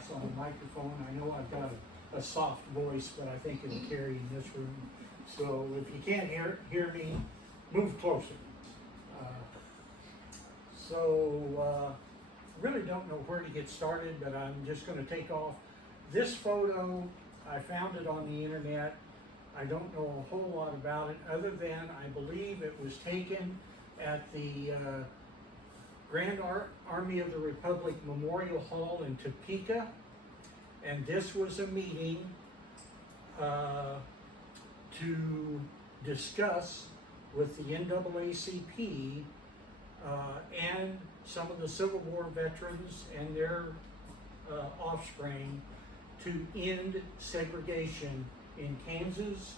pass on the microphone. I know I've got a soft voice, but I think it'll carry in this room. So if you can't hear me, move closer. Really don't know where to get started, but I'm just going to take off. This photo, I found it on the internet. I don't know a whole lot about it, other than I believe it was taken at the Grand Army of the Republic Memorial Hall in Topeka, and this was a meeting to discuss with the NAACP and some of the Civil War veterans and their offspring to end segregation in Kansas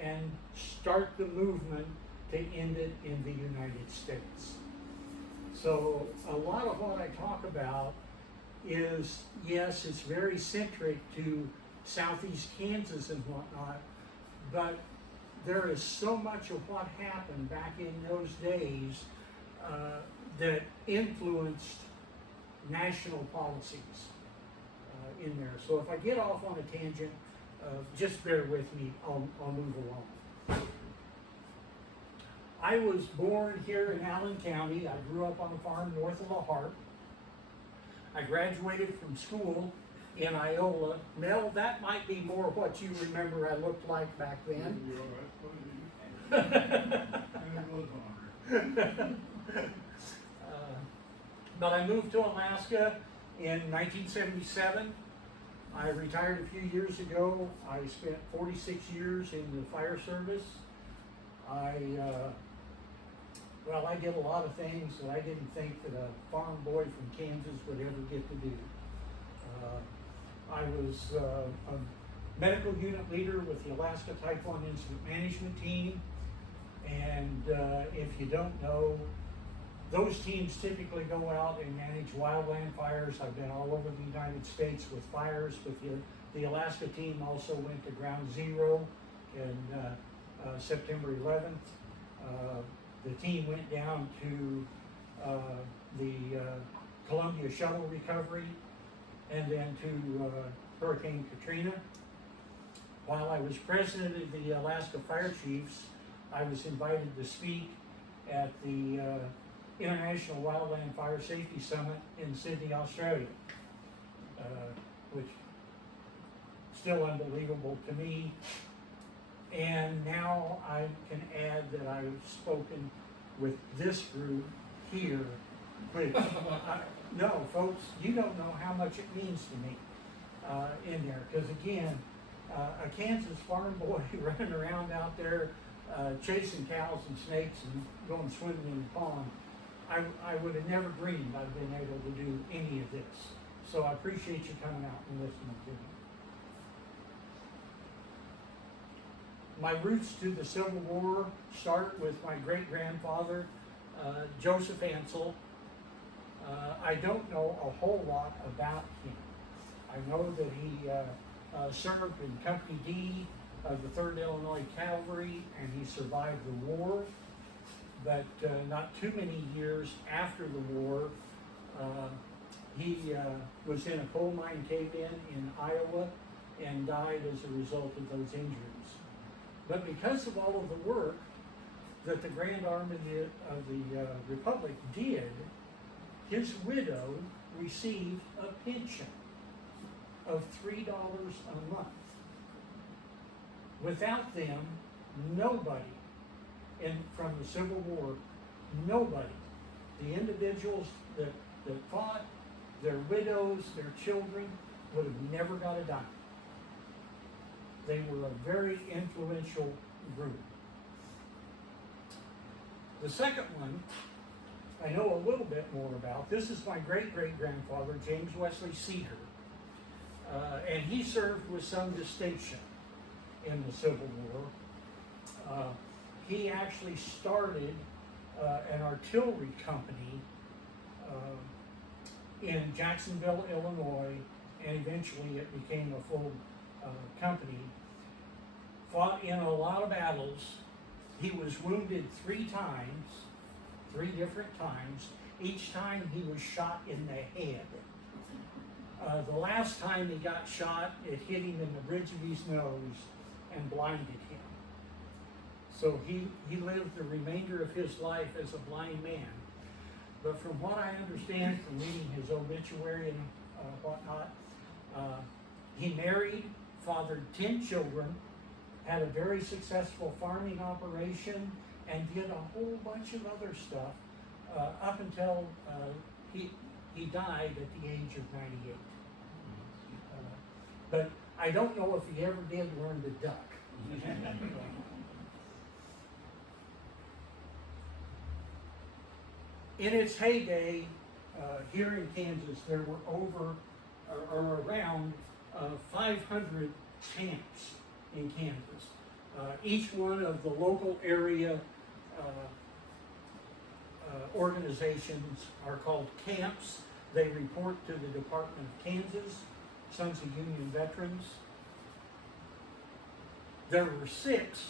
and start the movement to end it in the United States. So a lot of what I talk about is, yes, it's very centric to Southeast Kansas and whatnot, but there is so much of what happened back in those days that influenced national policies in there. So if I get off on a tangent, just bear with me, I'll move along. I was born here in Allen County. I grew up on a farm north of La Harpe. I graduated from school in Iola. Mel, that might be more what you remember I looked like back then. But I moved to Alaska in 1977. I retired a few years ago. I spent 46 years in the fire service. I did a lot of things that I didn't think that a farm boy from Kansas would ever get to do. I was a medical unit leader with the Alaska Type 1 Incident Management Team. And if you don't know, those teams typically go out and manage wildland fires. I've been all over the United States with fires, but the Alaska team also went to Ground Zero in September 11th. The team went down to the Columbia Shuttle Recovery and then to Hurricane Katrina. While I was president of the Alaska Fire Chiefs, I was invited to speak at the International Wildland Fire Safety Summit in Sydney, Australia, which is still unbelievable to me. And now I can add that I've spoken with this group here, which, no, folks, you don't know how much it means to me in there. Because again, a Kansas farm boy running around out there chasing cows and snakes and going swimming in the pond, I would have never dreamed I'd been able to do any of this. So I appreciate you coming out and listening to me. My roots to the Civil War start with my great-grandfather, Joseph Ansell. I don't know a whole lot about him. I know that he served in Company D of the 3rd Illinois Cavalry, and he survived the war. But not too many years after the war, he was in a coal mine cave-in in Iowa and died as a result of those injuries. But because of all of the work that the Grand Army of the Republic did, his widow received a pension of $3 a month. Without them, nobody, and from the Civil War, nobody, the individuals that fought, their widows, their children, would have never got a dime. They were a very influential group. The second one, I know a little bit more about. This is my great-great-grandfather, James Wesley Seeger, and he served with some distinction in the Civil War. He actually started an artillery company in Jacksonville, Illinois, and eventually it became a full company. Fought in a lot of battles. He was wounded 3 times, 3 different times. Each time he was shot in the head. The last time he got shot, it hit him in the bridge of his nose and blinded him. So he lived the remainder of his life as a blind man. But from what I understand from reading his obituary and whatnot, he married, fathered 10 children, had a very successful farming operation, and did a whole bunch of other stuff up until he died at the age of 98. But I don't know if he ever did learn to duck. In its heyday, here in Kansas, there were over or around 500 camps in Kansas. Each one of the local area organizations are called camps. They report to the Department of Kansas, Sons of Union Veterans. There were 6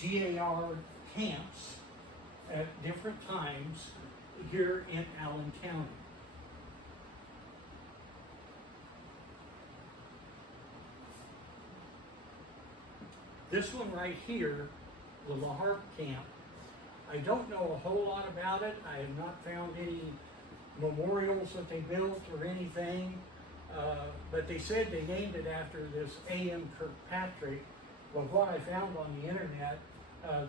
GAR camps at different times here in Allen County. This one right here, the LaHarpe camp, I don't know a whole lot about it. I have not found any memorials that they built or anything, but they said they named it after this A.M. Kirkpatrick. Well, what I found on the internet,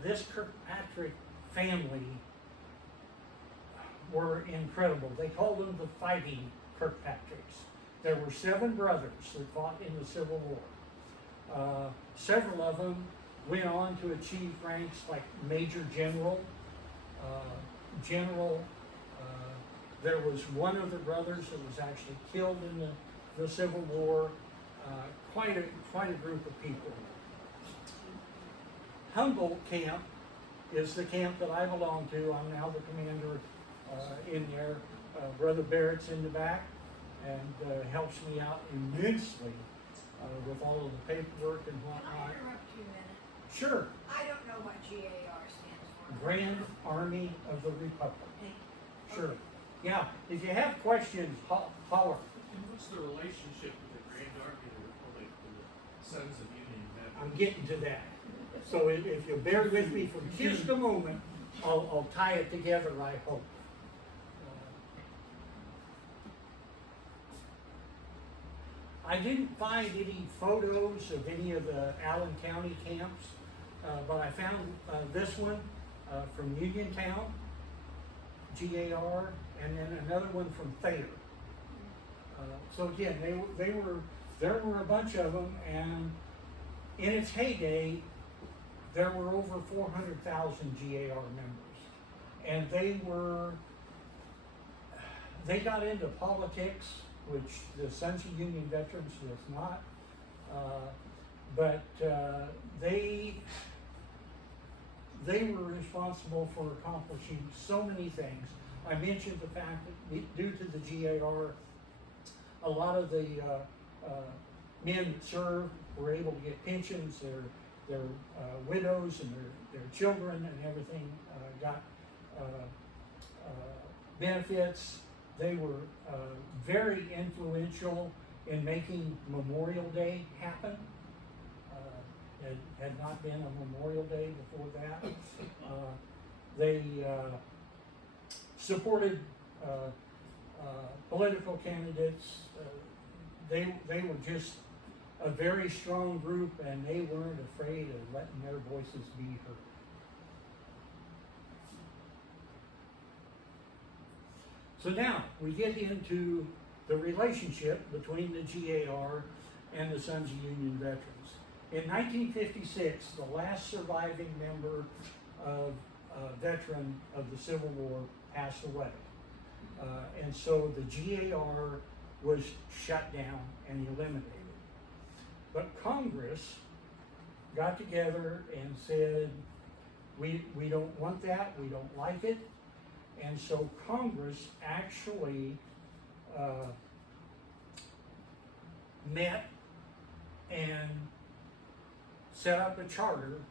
this Kirkpatrick family were incredible. They called them the Fighting Kirkpatricks. There were 7 brothers that fought in the Civil War. Several of them went on to achieve ranks like Major General, General. There was one of the brothers that was actually killed in the Civil War. Quite a group of people. Humboldt Camp is the camp that I belong to. I'm now the commander in there. Brother Barrett's in the back and helps me out immensely with all of the paperwork and whatnot. Can I interrupt you a minute? Sure. I don't know what GAR stands for. Grand Army of the Republic. Thank you. Sure. Okay. Yeah, if you have questions, holler. And what's the relationship with the Grand Army of the Republic to the Sons of Union Veterans? I'm getting to that. So if you'll bear with me for just a moment, I'll tie it together, I hope. I didn't find any photos of any of the Allen County camps, but I found this one from Uniontown, GAR, and then another one from Thayer. So again, there were a bunch of them, and in its heyday, there were over 400,000 GAR members, and they got into politics, which the Sons of Union Veterans does not, but they were responsible for accomplishing so many things. I mentioned the fact that due to the GAR, a lot of the men that served were able to get pensions. Their widows and their children and everything got benefits. They were very influential in making Memorial Day happen. It had not been a Memorial Day before that. They supported political candidates. They were just a very strong group, and they weren't afraid of letting their voices be heard. So now we get into the relationship between the GAR and the Sons of Union Veterans. In 1956, the last surviving member of veteran of the Civil War passed away. And so the GAR was shut down and eliminated. But Congress got together and said, we don't want that, we don't like it. And so Congress actually met and set up a charter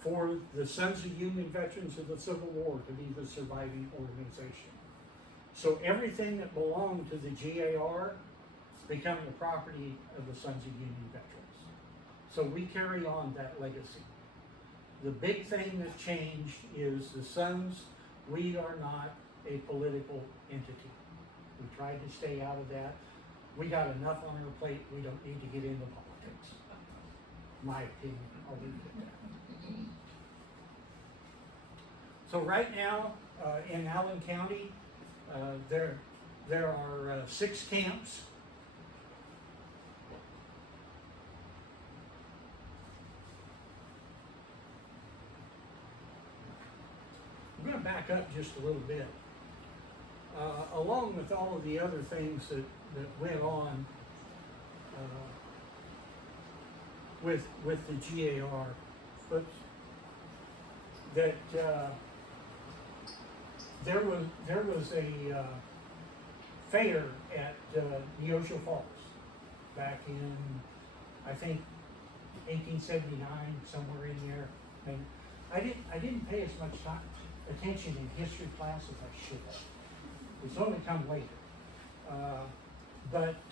for the Sons of Union Veterans of the Civil War to be the surviving organization. So everything that belonged to the GAR become the property of the Sons of Union Veterans. So we carry on that legacy. The big thing that changed is the Sons, we are not a political entity. We tried to stay out of that. We got enough on our plate, we don't need to get into politics. My opinion, I'll leave it at that. So right now, in Allen County, there are 6 camps. I'm going to back up just a little bit. Along with all of the other things that went on with the GAR, but that there was a fair at Neosho Falls back in, I think, 1879, somewhere in there. And I didn't pay as much attention in history class as I should have. It's only come later. But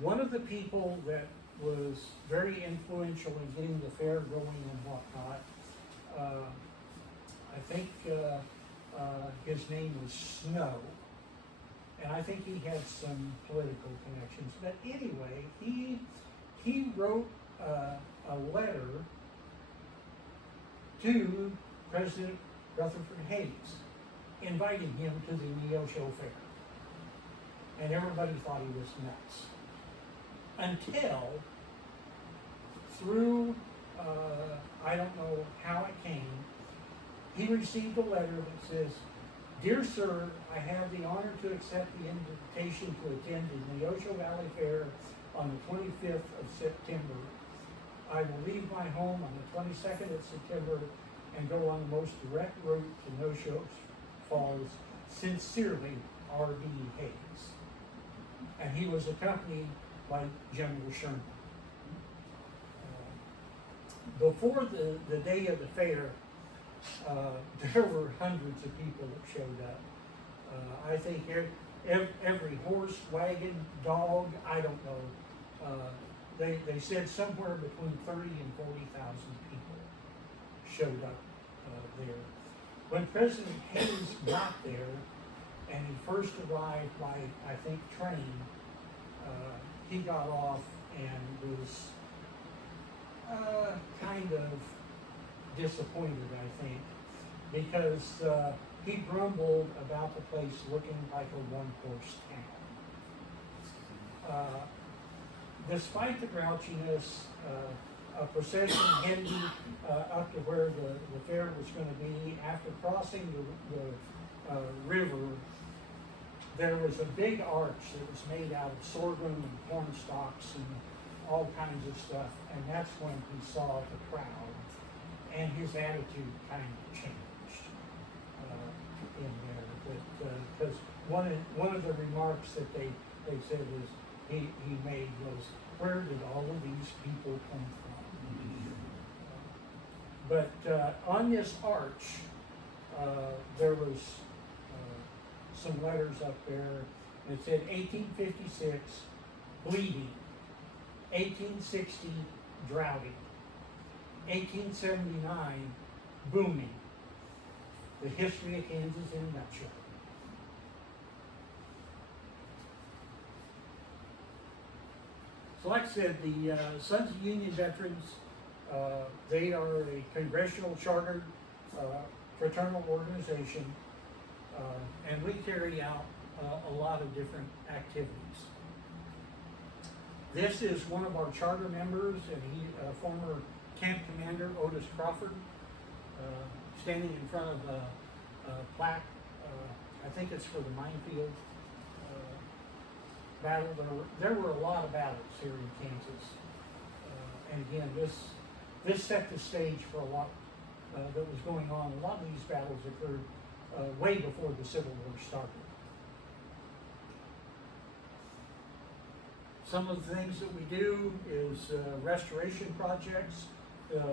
one of the people that was very influential in getting the fair going and whatnot, I think his name was Snow, and I think he had some political connections. But anyway, he wrote a letter to President Rutherford Hayes, inviting him to the Neosho Fair. And everybody thought he was nuts. Until, through, I don't know how it came, he received a letter that says, "Dear Sir, I have the honor to accept the invitation to attend the Neosho Valley Fair on the 25th of September. I will leave my home on the 22nd of September and go on the most direct route to Neosho Falls. Sincerely, R.B. Hayes." And he was accompanied by General Sherman. Before the day of the fair, there were hundreds of people that showed up. I think every horse, wagon, dog, I don't know. They said somewhere between 30 and 40,000 people showed up there. When President Hayes got there, and he first arrived by, I think, train, he got off and was kind of disappointed, I think, because he grumbled about the place looking like a one-horse town. Despite the grouchiness, a procession heading up to where the fair was going to be, after crossing the river, there was a big arch that was made out of sorghum and corn stalks and all kinds of stuff, and that's when he saw the crowd, and his attitude kind of changed in there. Because one of the remarks that they said was he made was, "Where did all of these people come from?" But on this arch, there was some letters up there, and it said 1856, bleeding, 1860, droughty, 1879, booming. The history of Kansas in a nutshell. So like I said, the Sons of Union Veterans, they are a congressional chartered fraternal organization, and we carry out a lot of different activities. This is one of our charter members, and he, former camp commander Otis Crawford, standing in front of a plaque. I think it's for the minefield battle. There were a lot of battles here in Kansas, and again, this set the stage for a lot that was going on. A lot of these battles occurred way before the Civil War started. Some of the things that we do is restoration projects.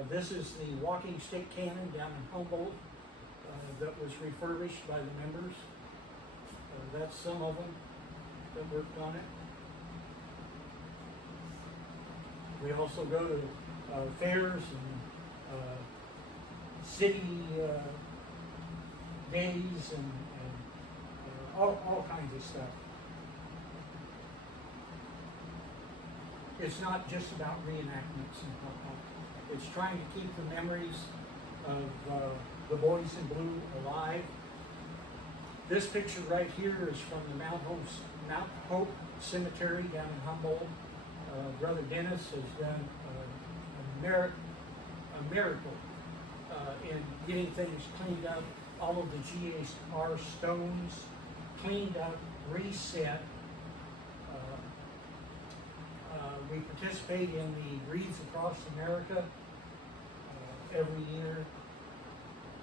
This is the walking stick cannon down in Humboldt that was refurbished by the members. That's some of them that worked on it. We also go to fairs and city days and all kinds of stuff. It's not just about reenactments and whatnot. It's trying to keep the memories of the boys in blue alive. This picture right here is from the Mount Hope Cemetery down in Humboldt. Brother Dennis has done a miracle in getting things cleaned up. All of the GAR stones cleaned up, reset. We participate in the Wreaths Across America every year.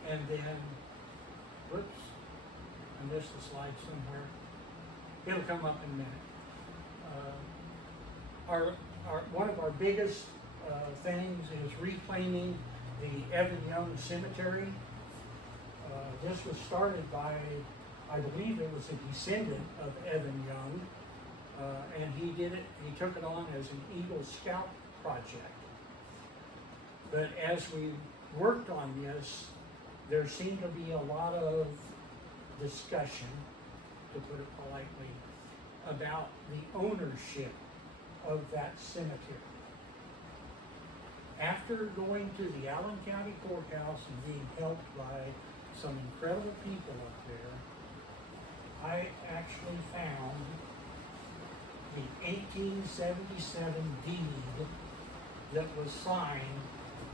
And then, whoops, I missed the slide somewhere. It'll come up in a minute. One of our biggest things is reclaiming the Evan Young Cemetery. This was started by, I believe it was a descendant of Evan Young, and he took it on as an Eagle Scout project. But as we worked on this, there seemed to be a lot of discussion, to put it politely, about the ownership of that cemetery. After going to the Allen County Courthouse and being helped by some incredible people up there, I actually found the 1877 deed that was signed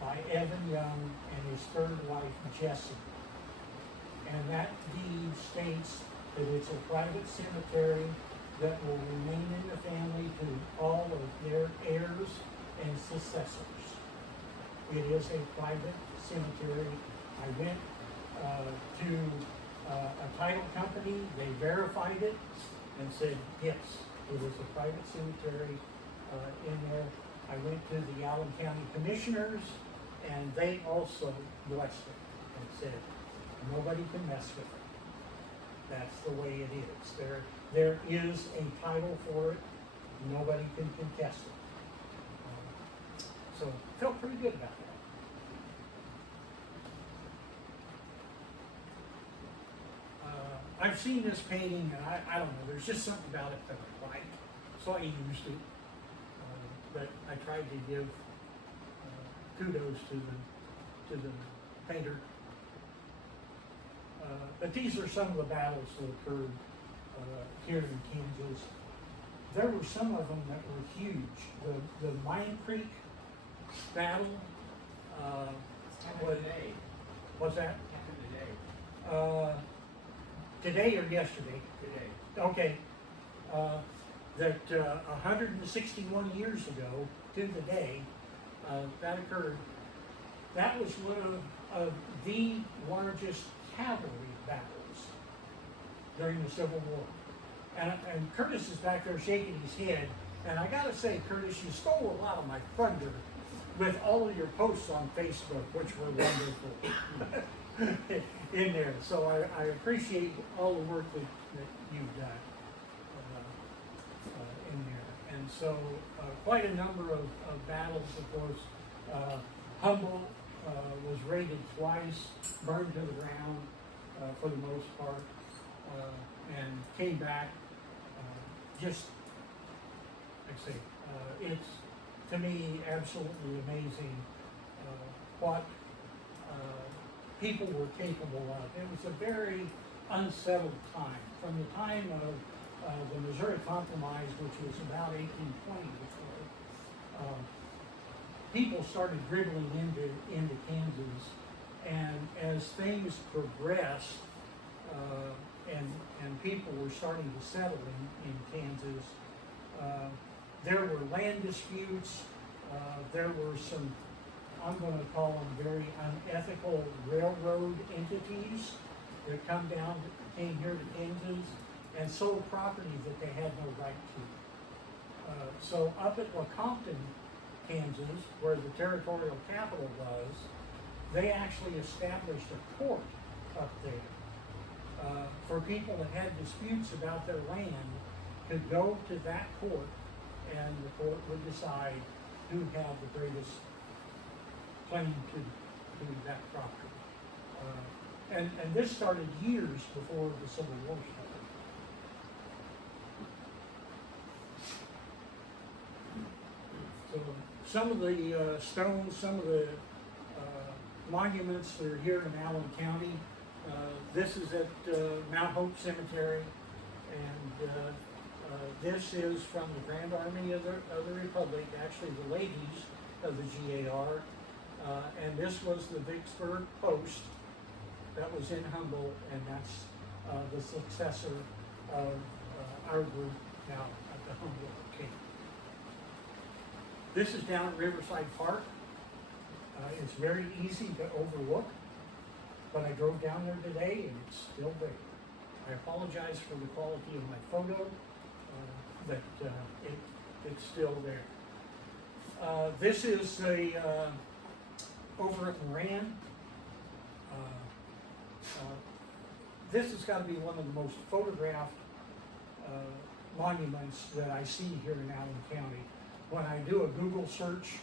by Evan Young and his third wife, Jessie. And that deed states that it's a private cemetery that will remain in the family to all of their heirs and successors. It is a private cemetery. I went to a title company, they verified it and said, yes, it is a private cemetery in there. I went to the Allen County Commissioners and they also blessed it and said, nobody can mess with it. That's the way it is. There is a title for it. Nobody can contest it. So felt pretty good about that. I've seen this painting, and I don't know, there's just something about it that I like, so I used it. But I tried to give kudos to the painter. But these are some of the battles that occurred here in Kansas. There were some of them that were huge. The Mine Creek battle. Today. What's that? Today. Today or yesterday? Today. Okay. That 161 years ago to the day that occurred. That was one of the largest cavalry battles during the Civil War. And Curtis is back there shaking his head. And I gotta say, Curtis, you stole a lot of my thunder with all of your posts on Facebook, which were wonderful in there. So I appreciate all the work that you've done in there. And so quite a number of battles, of course. Humboldt was raided twice, burned to the ground for the most part, and came back. Just, like I say, it's to me absolutely amazing what people were capable of. It was a very unsettled time. From the time of the Missouri Compromise, which was about 1820 or so, people started dribbling into Kansas, and as things progressed, and people were starting to settle in Kansas, there were land disputes, there were some, I'm going to call them very unethical railroad entities that came here to Kansas and sold property that they had no right to. So up at Lecompton, Kansas, where the territorial capital was, they actually established a court up there. for people that had disputes about their land could go to that court, and the court would decide who had the greatest claim to that property. And this started years before the Civil War started. So some of the stones, some of the monuments that are here in Allen County. This is at Mount Hope Cemetery, and this is from the Grand Army of the Republic, actually the ladies of the GAR, and this was the Vicksburg Post that was in Humboldt, and that's the successor of our group now at the Humboldt Camp. This is down at Riverside Park. It's very easy to overlook, but I drove down there today and it's still there. I apologize for the quality of my photo, but it's still there. This is over at Moran. This has got to be one of the most photographed monuments that I see here in Allen County. When I do a Google search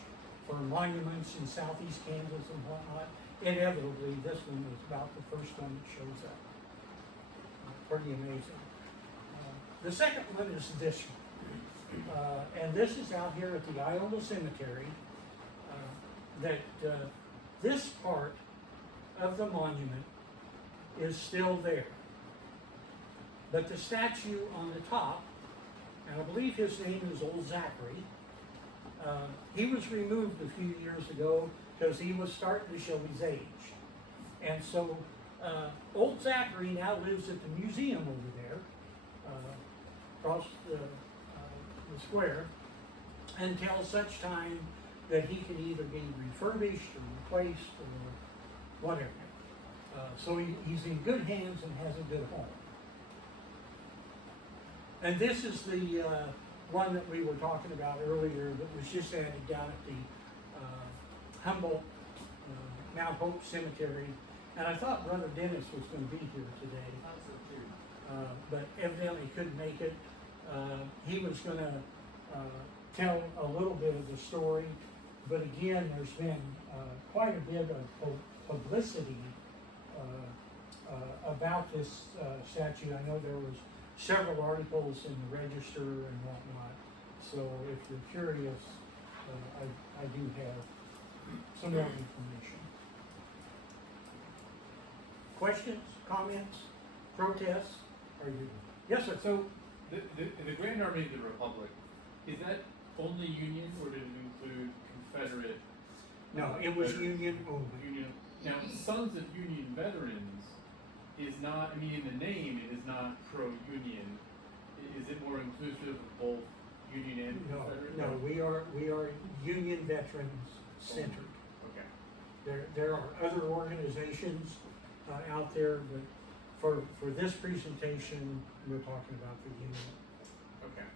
for monuments in southeast Kansas and whatnot, inevitably this one is about the first one that shows up. Pretty amazing. The second one is this one. And this is out here at the Iowa Cemetery. This part of the monument is still there. But the statue on the top, and I believe his name is Old Zachary, he was removed a few years ago because he was starting to show his age. And so Old Zachary now lives at the museum over there, across the square, until such time that he can either be refurbished or replaced or whatever. So he's in good hands and has a good home. And this is the one that we were talking about earlier that was just added down at the Humboldt Mount Hope Cemetery. And I thought Brother Dennis was going to be here today, but evidently couldn't make it. He was going to tell a little bit of the story, but again, there's been quite a bit of publicity about this statue. I know there was several articles in the Register and whatnot, so if you're curious, I do have some more information. Questions, comments, protests? Are you? Yes, sir. So, the Grand Army of the Republic, is that only Union, or did it include Confederate? No, it was Union only. Union. Now, Sons of Union Veterans is not, I mean, in the name, it is not pro-Union. Is it more inclusive of both Union and Confederate? No, we are Union veterans centered. Okay. There are other organizations out there, but for this presentation, we're talking about the Union. Okay.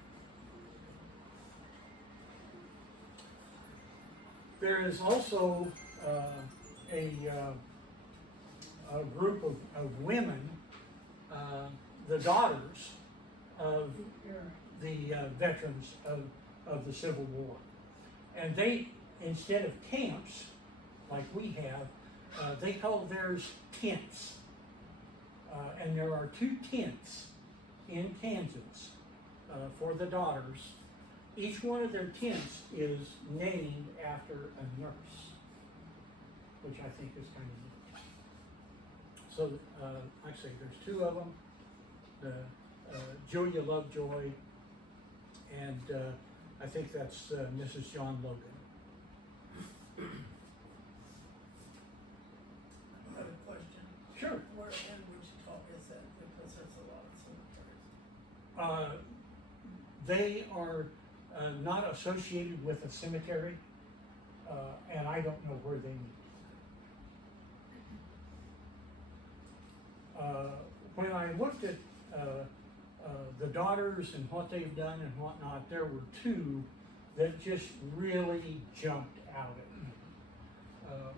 There is also a group of women, the daughters of the veterans of the Civil War. And they, instead of camps like we have, they call theirs tents. And there are 2 tents in Kansas for the daughters. Each one of their tents is named after a nurse, which I think is kind of neat. So, like I say, there's 2 of them, Julia Lovejoy, and I think that's Mrs. John Logan. I have a question. Sure. Where in Wichita is that? Because there's a lot of cemeteries. They are not associated with a cemetery, and I don't know where they meet. When I looked at the daughters and what they've done and whatnot, there were 2 that just really jumped out at me.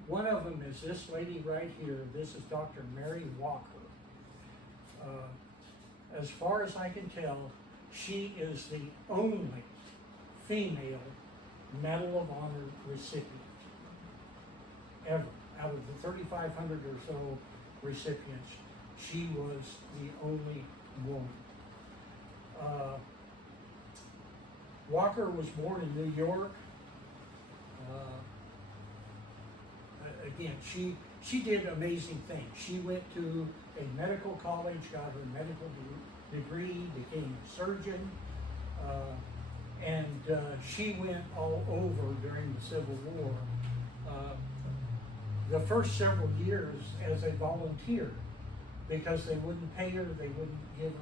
One of them is this lady right here. This is Dr. Mary Walker. As far as I can tell, she is the only female Medal of Honor recipient ever. Out of the 3,500 or so recipients, she was the only woman. Walker was born in New York. Again, she did amazing things. She went to a medical college, got her medical degree, became a surgeon, and she went all over during the Civil War. The first several years as a volunteer, because they wouldn't pay her, they wouldn't give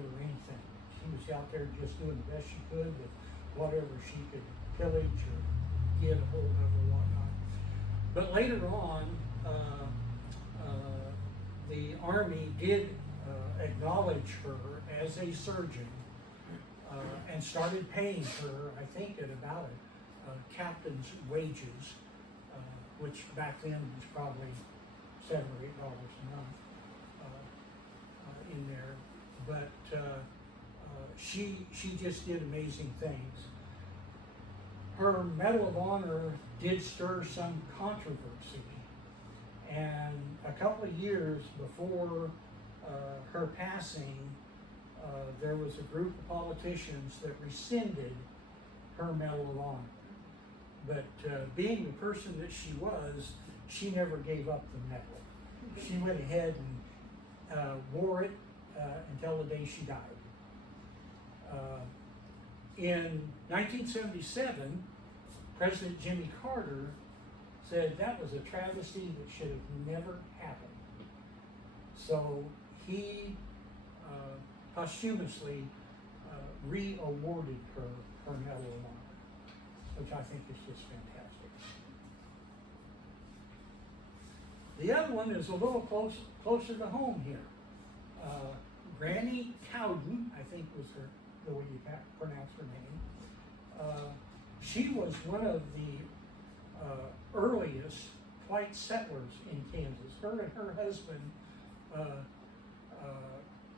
her anything. She was out there just doing the best she could with whatever she could pillage or get a hold of or whatnot. But later on, the Army did acknowledge her as a surgeon and started paying her, I think, at about a captain's wages, which back then was probably $7 or $8 a month in there. But she just did amazing things. Her Medal of Honor did stir some controversy, and a couple of years before her passing, there was a group of politicians that rescinded her Medal of Honor. But being the person that she was, she never gave up the medal. She went ahead and wore it until the day she died. In 1977, President Jimmy Carter said that was a travesty that should have never happened. So he posthumously re-awarded her Medal of Honor, which I think is just fantastic. The other one is a little closer to home here. Granny Cowden, I think was the way you pronounce her name. She was one of the earliest white settlers in Kansas. Her and her husband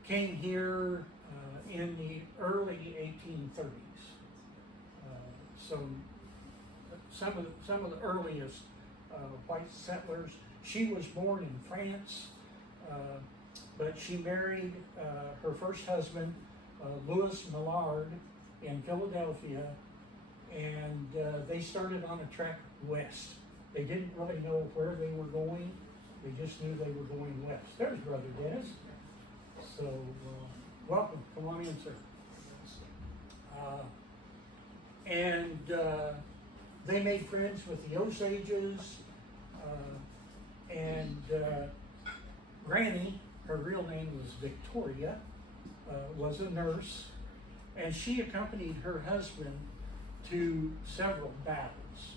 came here in the early 1830s. So some of the earliest white settlers. She was born in France, but she married her first husband, Louis Millard, in Philadelphia, and they started on a trek west. They didn't really know where they were going. They just knew they were going west. There's Brother Dennis. So, welcome. Come on in, sir. And they made friends with the Osages, and Granny, her real name was Victoria, was a nurse, and she accompanied her husband to several battles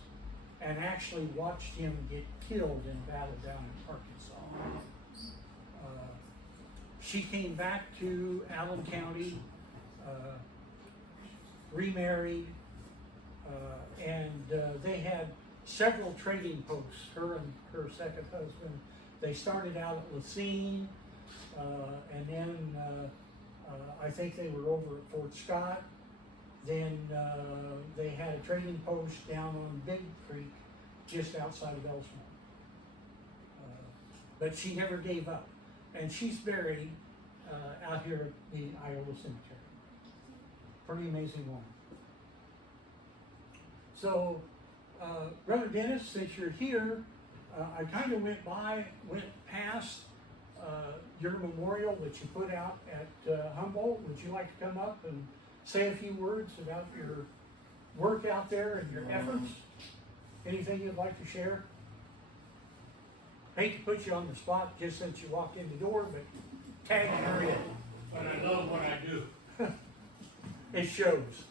and actually watched him get killed in battle down in Arkansas. She came back to Allen County, remarried, and they had several trading posts, her and her second husband. They started out at Lacine, and then I think they were over at Fort Scott. Then they had a trading post down on Big Creek, just outside of Ellsmore. But she never gave up. And she's buried out here at the Iowa Cemetery. Pretty amazing woman. So, Brother Dennis, since you're here, I kind of went past your memorial that you put out at Humboldt. Would you like to come up and say a few words about your work out there and your efforts? Anything you'd like to share? Hate to put you on the spot just since you walked in the door, but tag her in. But I love what I do. It shows.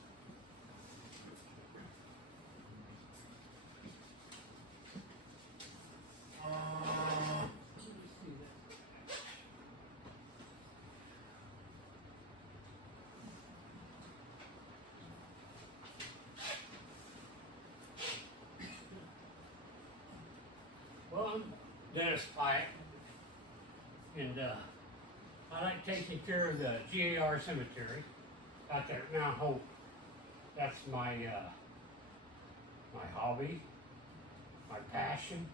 Well, I'm Dennis Pike, and like taking care of the GAR cemetery out there at Mount Hope. That's my, my hobby, my passion.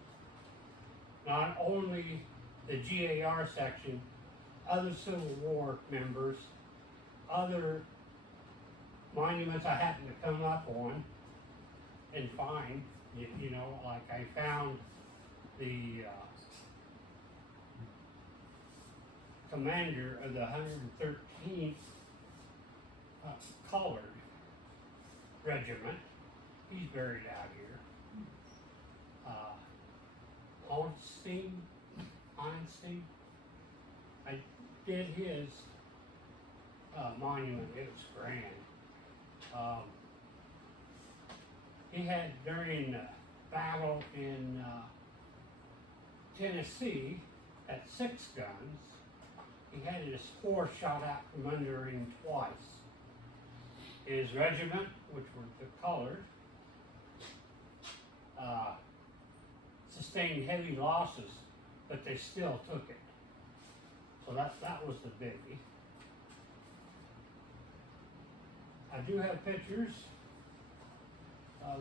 Not only the GAR section, other Civil War members, other monuments I happen to come up on and find, you know, like I found the, commander of the 113th Colored Regiment. He's buried out here. Einstein. I did his monument. It was grand. He had during the battle in Tennessee at 6 guns. He had his horse shot out from under him twice. His regiment, which were the colored, sustained heavy losses, but they still took it. So that was the biggie. I do have pictures of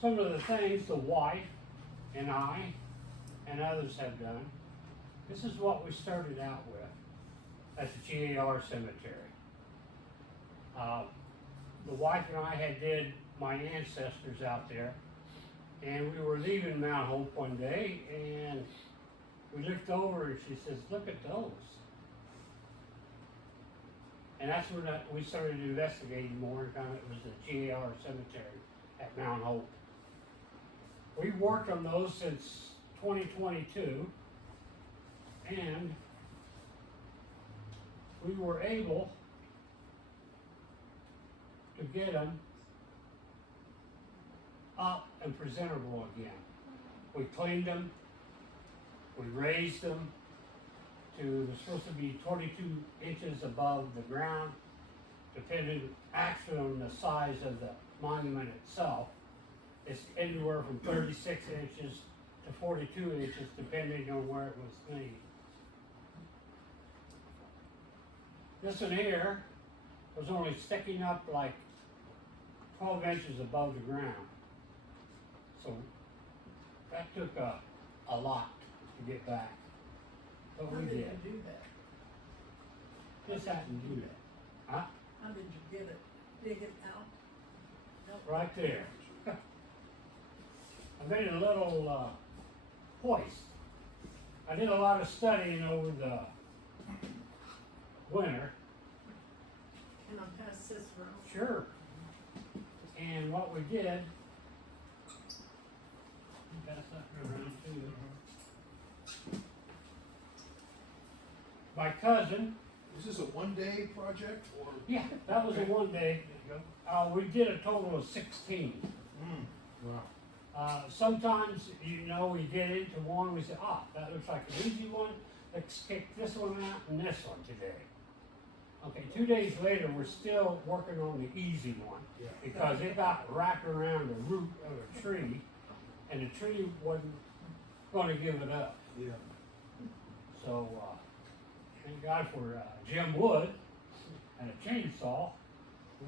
some of the things the wife and I and others have done. This is what we started out with at the GAR cemetery. The wife and I had did my ancestors out there, and we were leaving Mount Hope one day, and we looked over and she says, "Look at those." And that's when we started investigating more and found it was the GAR cemetery at Mount Hope. We've worked on those since 2022, and we were able to get them up and presentable again. We cleaned them, we raised them to, they're supposed to be 22 inches above the ground, depending actually on the size of the monument itself. It's anywhere from 36 inches to 42 inches, depending on where it was made. This one here was only sticking up like 12 inches above the ground. So that took a lot to get back. But How we did did. you do that? Just happened to do that. Huh? How did you get it, dig it out? Nope. Right there. I made a little hoist. I did a lot of studying over the winter. Can I pass this around? Sure. And what we did, pass that around too. My cousin, Is this a one-day project or? yeah, that was a one day. There you go. We did a total of 16. Wow. Sometimes, you know, we get into one, we say, that looks like an easy one, let's kick this one out and this one today. Okay, 2 days later, we're still working on the easy one, Yeah. because it got wrapped around the root of a tree, and the tree wasn't gonna give it up. Yeah. So, thank God for Jim Wood and a chainsaw,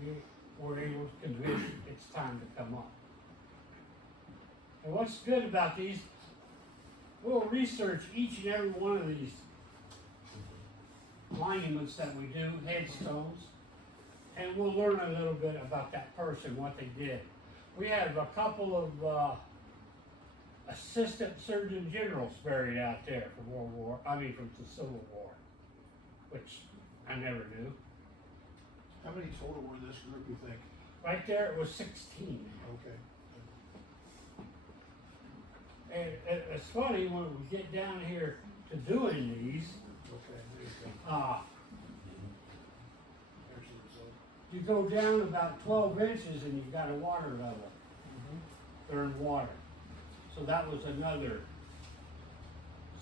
we were able to convince it's time to come up. And what's good about these, we'll research each and every one of these monuments that we do, headstones, and we'll learn a little bit about that person, what they did. We have a couple of assistant surgeon generals buried out there from from the Civil War, which I never knew. How many total were in this group, you think? Right there, it was 16. Okay. And it's funny when we get down here to doing these, Okay, there you go. There's the result. you go down about 12 inches and you've got a water level. They're in water. So that was another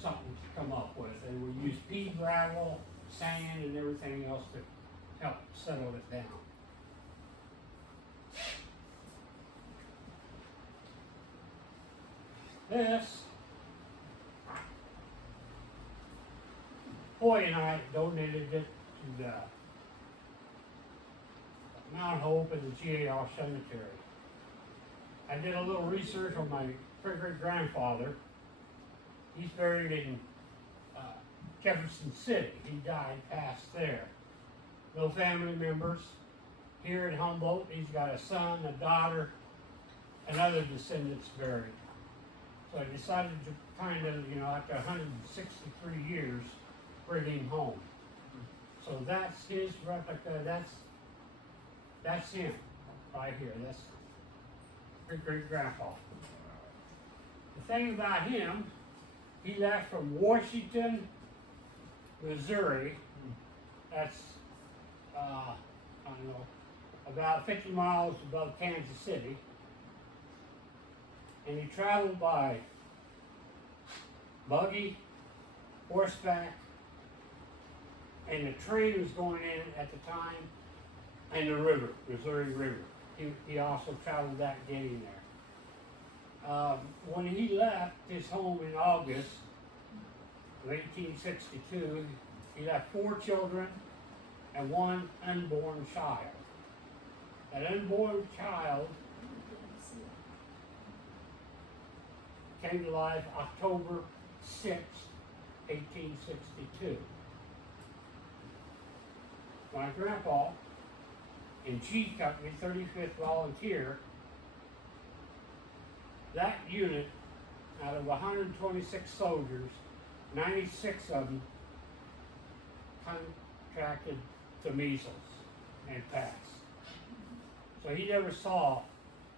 something to come up with. And we used pea gravel, sand, and everything else to help settle it down. This Hoy and I donated it to the Mount Hope and the GAR Cemetery. I did a little research on my great-great-grandfather. He's buried in Jefferson City. He died, passed there. No family members. Here at Humboldt, he's got a son, a daughter, and other descendants buried. So I decided to kind of, after 163 years, bring him home. So that's his replica. That's him right here. That's great-great-grandpa. The thing about him, he left from Washington, Missouri. That's, I don't know, about 50 miles above Kansas City. And he traveled by buggy, horseback, and the train was going in at the time, and the river, Missouri River. He also traveled that getting there. When he left his home in August of 1862, he left 4 children and 1 unborn child. That unborn child came to life October 6th, 1862. My grandpa in G Company, 35th Volunteer, that unit, out of 126 soldiers, 96 of them contracted the measles and passed. So he never saw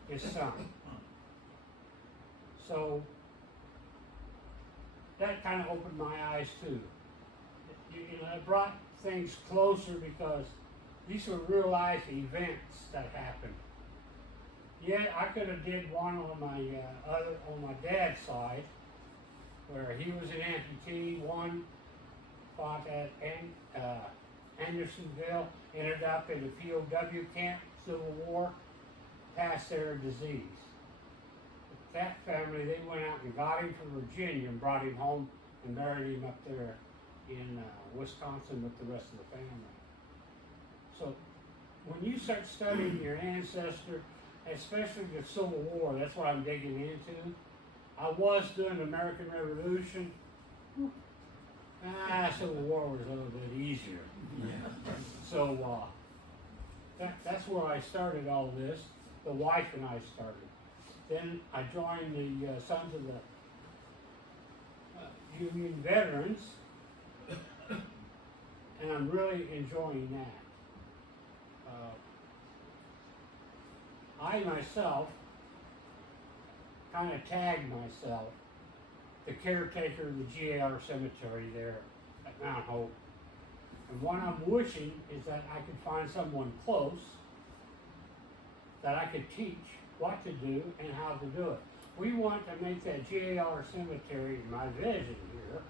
his son. So that kind of opened my eyes too. It brought things closer because these were real life events that happened. Yeah, I could have did one on my dad's side, where he was an amputee. One fought at Andersonville, ended up in a POW camp, Civil War, passed there a disease. That family, they went out and got him from Virginia and brought him home and buried him up there in Wisconsin with the rest of the family. So when you start studying your ancestor, especially the Civil War, that's what I'm digging into. I was doing the American Revolution. Civil War was a little bit easier. Yeah. So that's where I started all this. The wife and I started. Then I joined the Sons of the Union Veterans, and I'm really enjoying that. I myself kind of tagged myself the caretaker of the GAR cemetery there at Mount Hope. And what I'm wishing is that I could find someone close that I could teach what to do and how to do it. We want to make that GAR cemetery, in my vision here,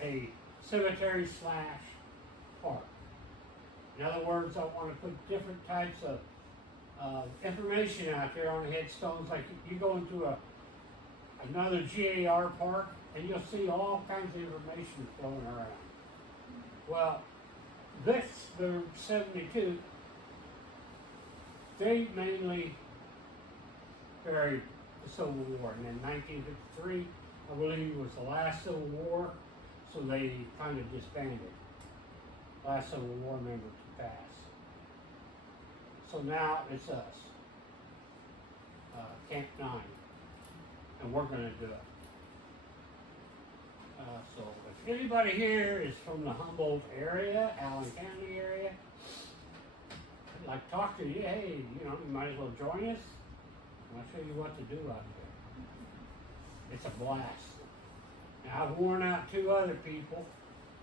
a cemetery / park. In other words, I want to put different types of information out there on the headstones. Like you go into another GAR park and you'll see all kinds of information thrown around. Well, the 72, they mainly buried the Civil War, and then 1953, I believe, was the last Civil War, so they kind of disbanded. Last Civil War member to pass. So now it's us, Camp 9, and we're going to do it. So if anybody here is from the Humboldt area, Allen County area, I'd like to talk to you. Hey, you might as well join us. I'll show you what to do out there. It's a blast. Now, I've worn out 2 other people,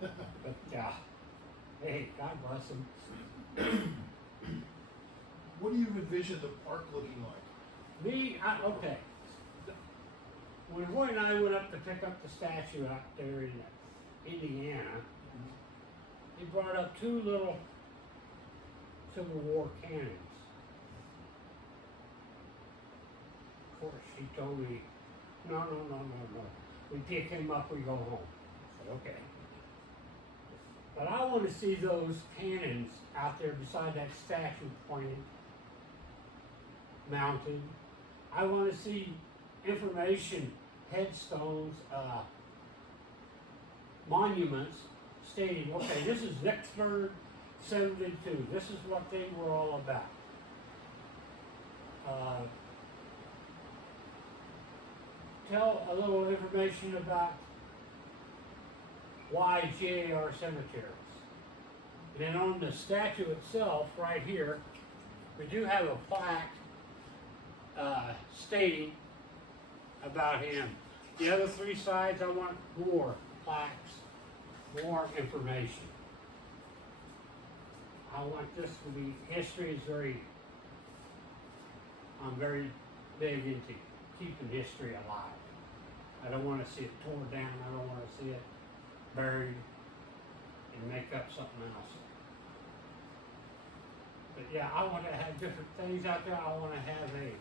but hey, God bless them. What do you envision the park looking like? Okay. When Roy and I went up to pick up the statue out there in Indiana, he brought up 2 little Civil War cannons. Of course, she told me, no. We pick him up, we go home. I said, okay. But I wanna see those cannons out there beside that statue pointed, mounted. I wanna see information, headstones, monuments stating, okay, this is Vicksburg 72, this is what they were all about. Tell a little information about why GAR cemeteries. And then on the statue itself, right here, we do have a plaque stating about him. The other three sides, I want more plaques, more information. I want this to be, history is I'm very big into keeping history alive. I don't wanna see it torn down, I don't wanna see it buried and make up something else. But yeah, I wanna have different things out there. I wanna have a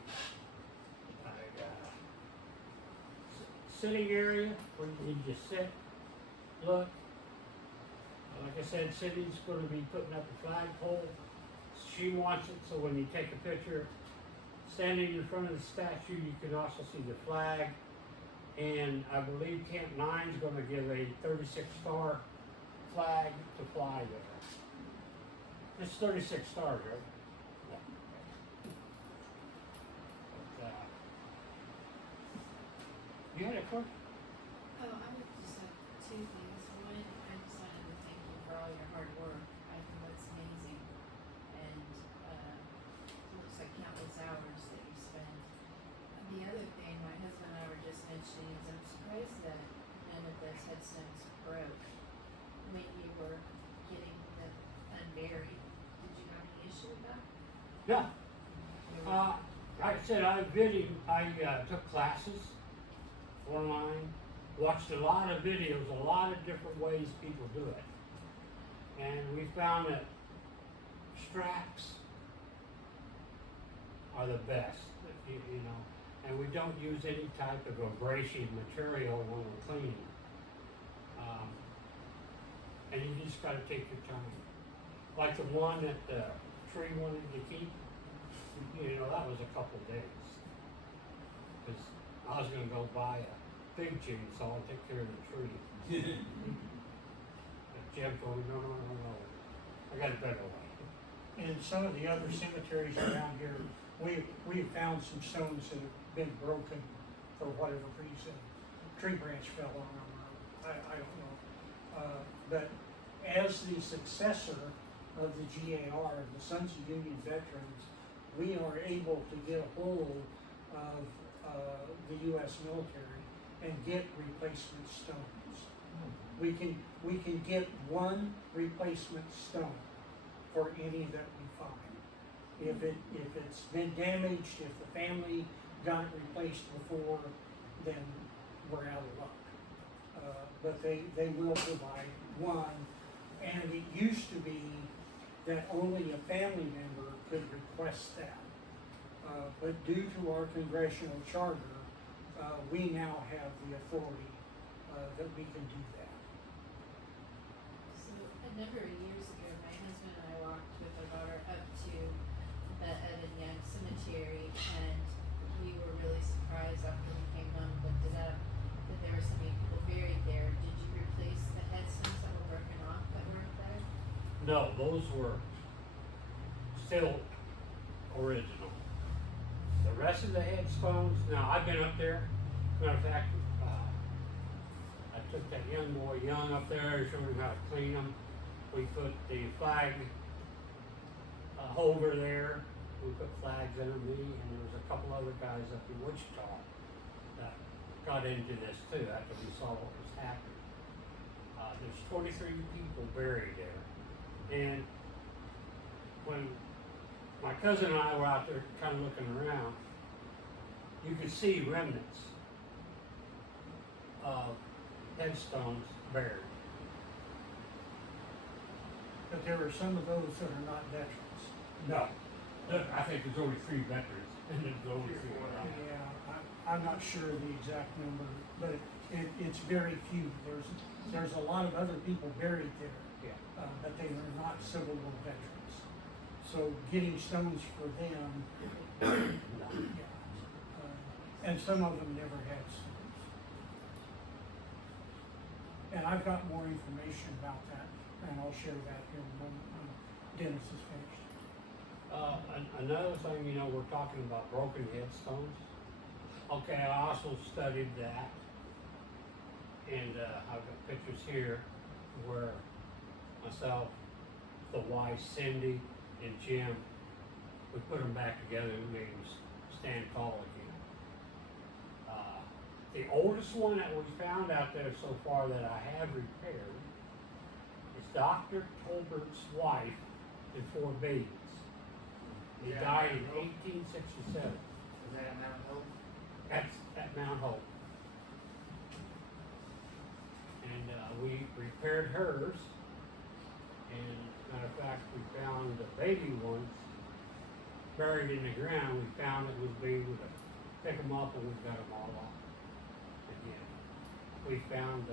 sitting area where you can just sit, look. Like I said, Cindy's gonna be putting up a flagpole. She wants it so when you take a picture, standing in front of the statue, you can also see the flag. And I believe Camp 9's gonna give a 36-star flag to fly there. It's 36 stars, right? Yeah. But, you had a question? Oh, I would just have two things. One, I just wanted to thank you for all your hard work. I think that's amazing. And, it looks like countless hours that you spent. The other thing my husband and I were just mentioning is I'm surprised that none of those headstones broke when you were getting them unburied. Did you have any issue with that? Yeah. You were- Like I said, I took classes online, watched a lot of videos, a lot of different ways people do it. And we found that straps are the best, you know, and we don't use any type of abrasive material when we're cleaning. And you just gotta take your time. Like the one that the tree wanted to keep, you know, that was a couple days. Cause I was gonna go buy a big chainsaw and take care of the tree. But Jim told me, no, I got a better way. In some of the other cemeteries around here, we found some stones that have been broken for whatever reason. Tree branch fell on them, or I don't know. But as the successor of the GAR, the Sons of Union Veterans, we are able to get a hold of the U.S. military and get replacement stones. We can get one replacement stone for any that we find. If it's been damaged, if the family got it replaced before, then we're out of luck. But they will provide one, and it used to be that only a family member could request that. But due to our congressional charter, we now have the authority that we can do that. So a number of years ago, my husband and I walked with our daughter up to the Evan Young Cemetery, and we were really surprised after we came home and looked it up that there were so many people buried there. Did you replace the headstones that were broken off that were up there? No, those were still original. The rest of the headstones, now I've been up there, matter of fact, I took that young boy Young up there, showed him how to clean them. We put the flag holder there, we put flags in them, me, and there was a couple other guys up in Wichita that got into this too, after we saw what was happening. There's 23 people buried there, and when my cousin and I were out there kind of looking around, you could see remnants of headstones buried. But there are some of those that are not veterans. No, I think there's only 3 veterans, and there's only 3 around. Yeah, I'm not sure of the exact number, but it's very few. There's a lot of other people buried there. Yeah. but they are not Civil War veterans. So getting stones for them, and some of them never had stones. And I've got more information about that, and I'll share that here in a moment when Dennis is finished. Another thing, you know, we're talking about broken headstones. Okay, I also studied that, and I've got pictures here where myself, the wife Cindy, and Jim, we put them back together and made them stand tall again. The oldest one that we found out there so far that I have repaired is Dr. Tolbert's wife and 4 babies. He Yeah, died in Mount Hope. 1867. Is that at Mount Hope? That's at Mount Hope. And we repaired hers. And matter of fact, we found the baby ones buried in the ground. We found that we'd be able to pick them up, and we've got them all off again. We found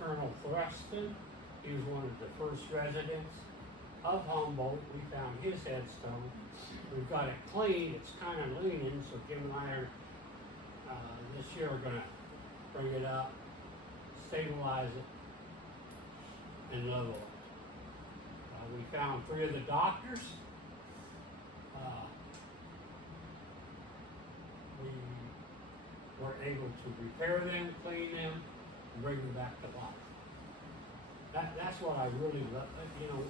Colonel Thruston. He was one of the first residents of Humboldt. We found his headstone. We've got it clean. It's kind of leaning, so Jim and I are this year we're gonna bring it up, stabilize it, and level it. We found 3 of the doctors. We were able to repair them, clean them, and bring them back to life. That's what I really love. You know,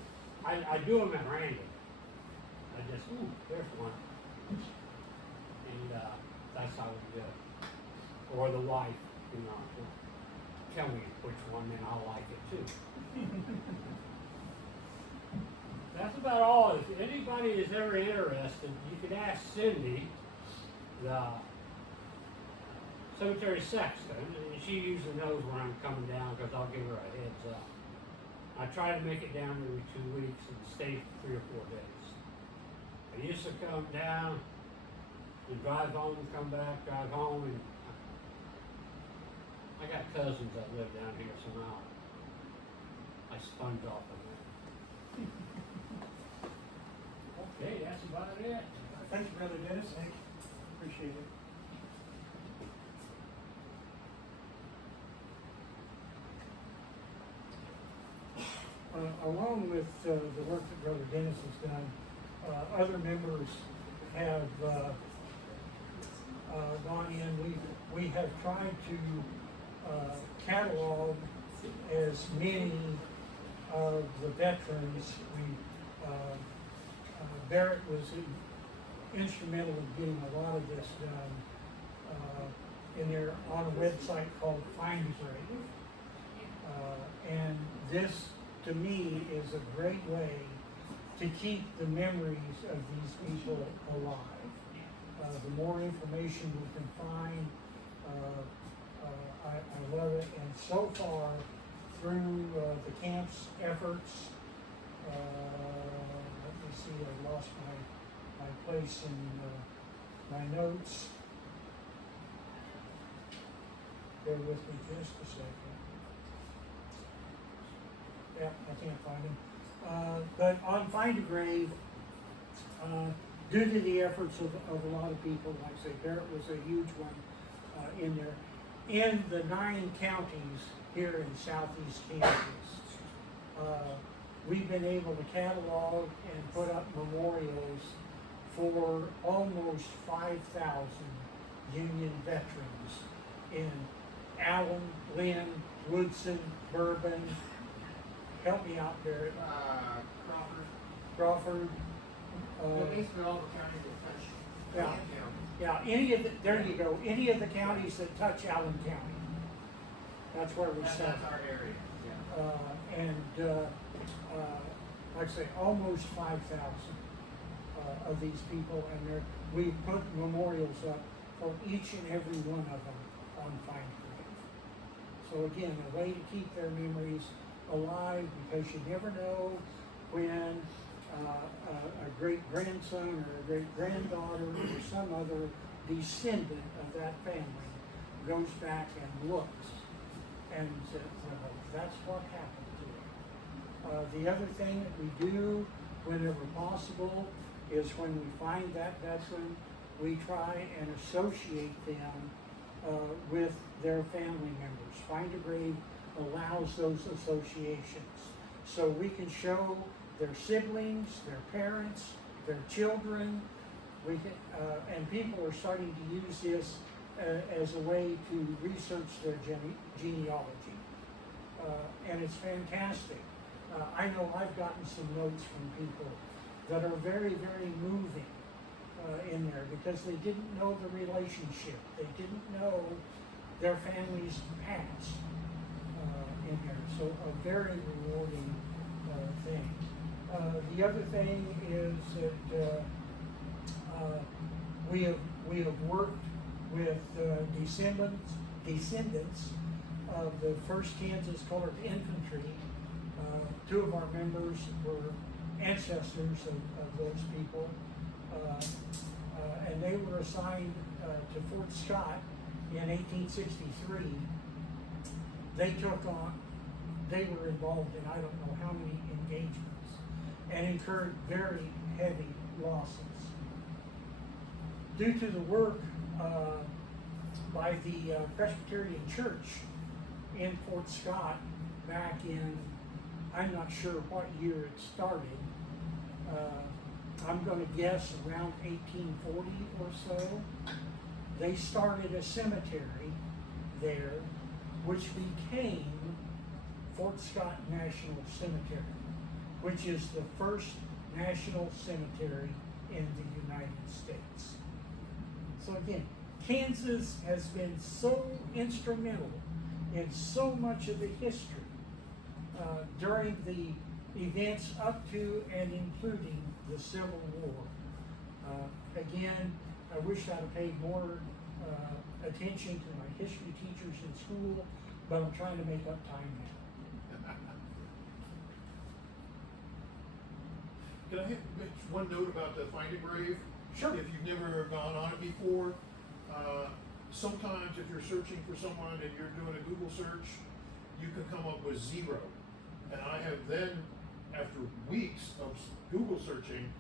I do them at random. I just, ooh, there's one. And that's how we do it. Or the wife, you know, will tell me which one, then I'll like it too. That's about all. If anybody is ever interested, you could ask Cindy, the cemetery sexton, and she usually knows when I'm coming down because I'll give her a heads up. I try to make it down every 2 weeks and stay 3 or 4 days. I used to come down and drive home, come back, drive home, and I got cousins that live down here, so now I sponge off of them. Okay, that's about it. Thank you, Brother Dennis. Appreciate it. Along with the work that Brother Dennis has done, other members have gone in. We have tried to catalog as many of the veterans. Barrett was instrumental in getting a lot of this done. And they're on a website called Find a Grave. And this, to me, is a great way to keep the memories of these people alive. The more information we can find, I love it. And so far, through the camp's efforts, let me see, I lost my place in my notes. Bear with me just a second. Yeah, I can't find him. But on Find a Grave, due to the efforts of a lot of people, like I say, Barrett was a huge one in there. In the 9 counties here in southeast Kansas, we've been able to catalog and put up memorials for almost 5,000 Union veterans in Allen, Lynn, Woodson, Bourbon. Help me out, Barrett. Crawford. Basically all the counties that touch. Yeah. Allen County. Yeah, there you go. Any of the counties that touch Allen County. That's where we That's start. our area, yeah. Like I say, almost 5,000 of these people, and we put memorials up for each and every one of them on Find a Grave. So again, a way to keep their memories alive, because you never know when a great-grandson or a great-granddaughter or some other descendant of that family goes back and looks and says, that's what happened to him. The other thing that we do whenever possible is when we find that veteran, we try and associate them with their family members. Find a Grave allows those associations. So we can show their siblings, their parents, their children. We can, and people are starting to use this as a way to research their genealogy. And it's fantastic. I know I've gotten some notes from people that are very, very moving in there because they didn't know the relationship. They didn't know their family's past in there. So a very rewarding thing. The other thing is that we have worked with descendants of the 1st Kansas Colored Infantry. 2 of our members were ancestors of those people, and they were assigned to Fort Scott in 1863. They were involved in I don't know how many engagements and incurred very heavy losses. Due to the work by the Presbyterian Church in Fort Scott back in, I'm not sure what year it started. I'm going to guess around 1840 or so. They started a cemetery there, which became Fort Scott National Cemetery, which is the first national cemetery in the United States. So again, Kansas has been so instrumental in so much of the history during the events up to and including the Civil War. Again, I wish I'd have paid more attention to my history teachers in school, but I'm trying to make up time now. Can I have one note about the Find a Grave? Sure. If you've never gone on it before, sometimes if you're searching for someone and you're doing a Google search, you can come up with 0. And I have then, after weeks of Google searching,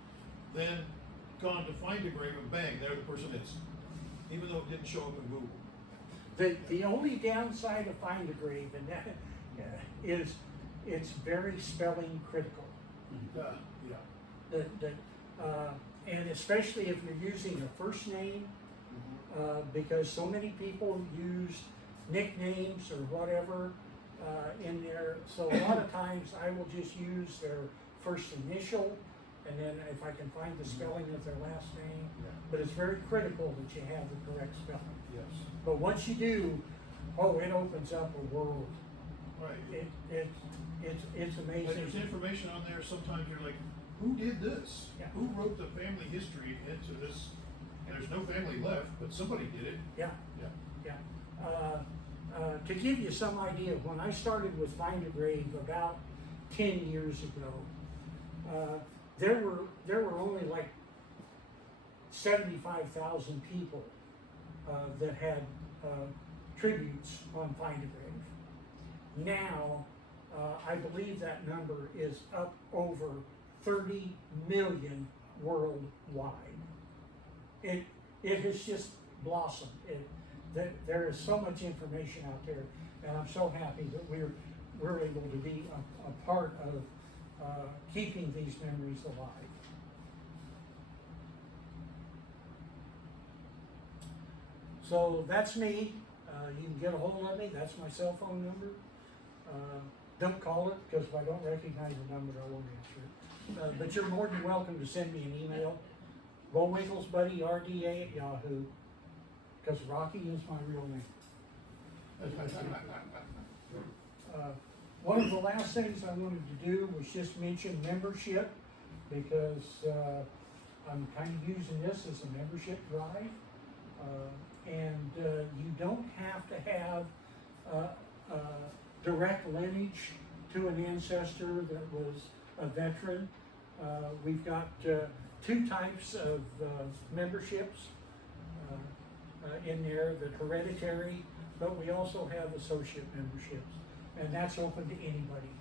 then gone to Find a Grave and bang, there the person is, even though it didn't show up in Google. The only downside of Find a Grave, and that is it's very spelling critical. Yeah. And especially if you're using a first name, because so many people use nicknames or whatever in there. So a lot of times I will just use their first initial, and then if I can find the spelling of their last name. Yeah. But it's very critical that you have the correct spelling. Yes. But once you do, it opens up a world. Right. It's And amazing. there's information on there, sometimes you're like, who did this? Yeah. Who wrote the family history into this? And there's no family left, but somebody did it. Yeah. Yeah. Yeah. To give you some idea, when I started with Find a Grave about 10 years ago, there were only like 75,000 people that had tributes on Find a Grave. Now, I believe that number is up over 30 million worldwide. It has just blossomed. There is so much information out there, and I'm so happy that we're able to be a part of keeping these memories alive. So that's me. You can get a hold of me. That's my cell phone number. Don't call it, because if I don't recognize the number, I won't answer it. But you're more than welcome to send me an email. BoWinklesBuddyRDA@Yahoo, because Rocky is my real name. That's my secret. One of the last things I wanted to do was just mention membership, because I'm kind of using this as a membership drive. And you don't have to have direct lineage to an ancestor that was a veteran. We've got 2 types of memberships in there, the hereditary, but we also have associate memberships, and that's open to anybody.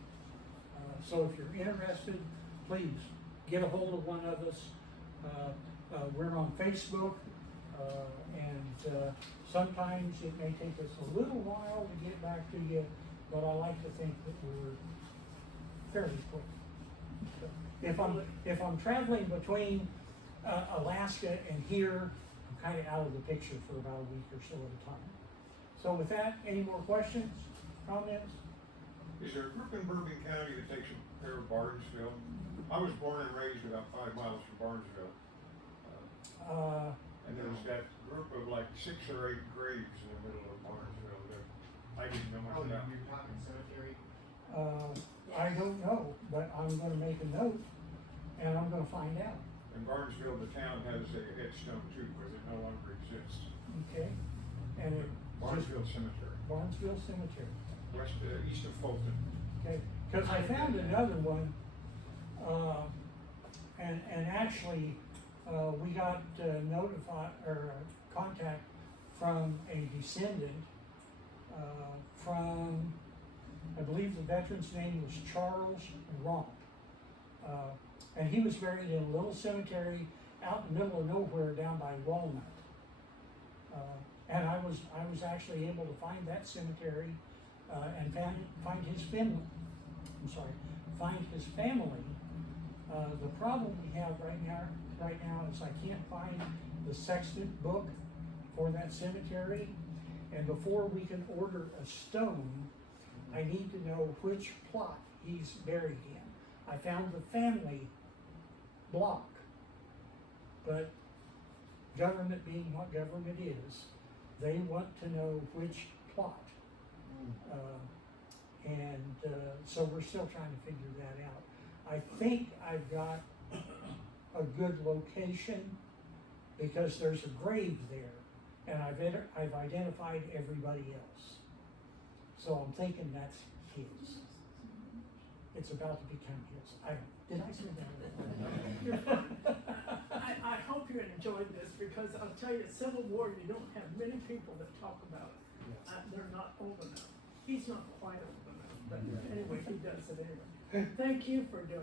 So if you're interested, please get a hold of one of us. We're on Facebook, and sometimes it may take us a little while to get back to you, but I like to think that we're fairly quick. So if I'm traveling between Alaska and here, I'm kind of out of the picture for about a week or so at a time. So with that, any more questions, comments? Is there a group in Bourbon County that takes care of Barnesville? I was born and raised about 5 miles from Barnesville. And there's that group of like 6 or 8 graves in the middle of Barnesville that I didn't know much about. You're talking cemetery? I don't know, but I'm gonna make a note, and I'm gonna find out, In Barnesville, the town has a headstone too, because it no longer exists. okay? And it Barnesville Cemetery, Barnesville Cemetery, east of Fulton. okay? Cause I found another one, and actually, we got notified, or contact from a descendant, from, I believe the veteran's name was Charles Romp. And he was buried in a little cemetery out in the middle of nowhere down by Walnut. And I was actually able to find that cemetery, and find his family. Find his family. The problem we have right now is I can't find the sextant book for that cemetery. And before we can order a stone, I need to know which plot he's buried in. I found the family block, but government being what government is, they want to know which plot. So we're still trying to figure that out. I think I've got a good location because there's a grave there, and I've identified everybody else. So I'm thinking that's his. It's about to become his. Did I say that? You're fine. I hope you enjoyed this, because I'll tell you, Civil War, you don't have many people that talk about it. They're not old enough. He's not quite old enough, but anyway, he does it anyway. Thank you for doing